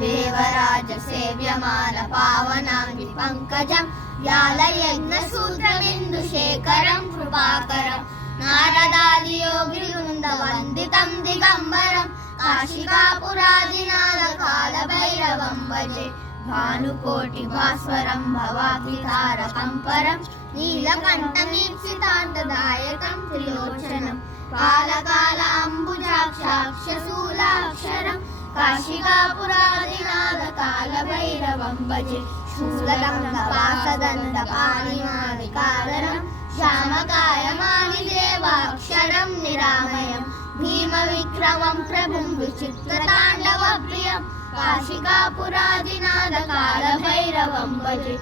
देवराज सेव्यमान पावनं विपङ्कजं व्यालयज्ञसूत्रबिन्दुशेखरं कृपाकरं नारदादियोगिवृन्दवन्दितं दिगम्बरं काशिकापुरादिनाथ कालभैरवं भजे भानुकोटिभास्वरं भवाब्धितारकं परं नीलकण्ठमीप्सितार्थदायकं त्रिलोचनं कालकालाम्बुजाक्षाक्षशूलाक्षरं काशिकापुरादिनाथ कालभैरवं भजे शूलदण्डपासदण्डपाणिमादिकाधरं श्यामकायमादिदेवाक्षरं निरामयं भीमविक्रमं प्रभुं विचित्रताण्डवप्रियं काशिकापुरादिनाथ कालभैरवं भजे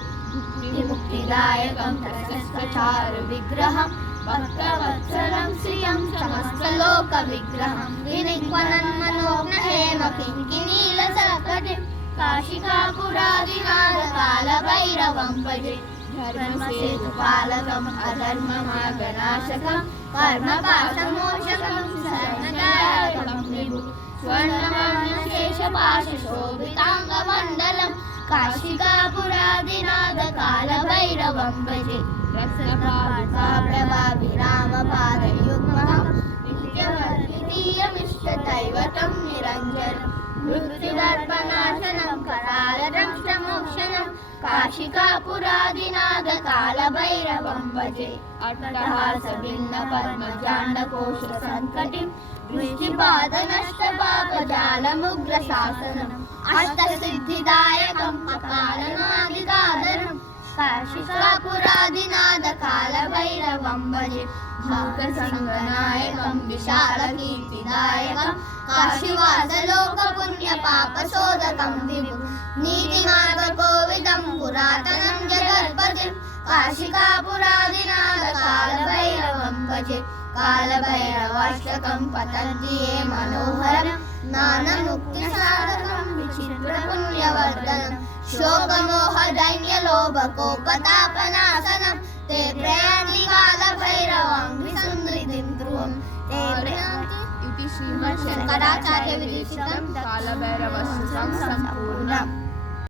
मुक्तिदायकं त्रयस्कचारुविग्रहं भक्तवत्सलं श्रियं समस्तलोकविग्रहं विनिक्वलन्मनोज्ञहेमकिङ्किनीलसत्कटिं काशिकापुरादिनाथ कालभैरवं भजे धर्मसेतुपालकम् अधर्ममार्गनाशकं कर्मपाशमोचकं शरणदायकं विभुं स्वर्णवर्णशेषपाशशोभिताङ्गमण्डलं काशिकापुरादिनाथ कालभैरवं भजे रक्तपादुकाप्रभाभिरामपादयुग्महं नित्यमद्वितीयमिष्टदैवतं निरञ्जनं मृत्युदर्पनाशनं करालदंष्ट्रमोक्षणं काशिकापुरादिनाथ कालभैरवं भजे अट्टहासभिन्नपद्मजाण्डकोशसङ्कटिं दृष्टिपादनष्टपापजालमुग्रशासनम् अष्टसिद्धिदायकम् अकालनादिकाधरं काशिकापुरादिनाथ कालभैरवं भजे भक्तसङ्गनायकं विशालकीर्तिदायकं काशीवासलोकपुण्यपापशोधकं विभुं नीतिमार्गकोविदं पुरातनं जगत्पतिं काशिकापुरादिनाथ कालभैरवं भजे कालभैरवाष्टकं पतन्तिये मनोहरं ज्ञानमुक्तिसाधकं विचित्रपुण्यवर्धनं शोकमोहदैन्यलोभकोपतापनाशनं ते प्रयान्ति कालभैरवं विसुन्दरिं ध्रुवं ते प्रयान्ति इति श्रीमद् शङ्कराचार्यविरचितं कालभैरवस्तुतं सम्पूर्णम्।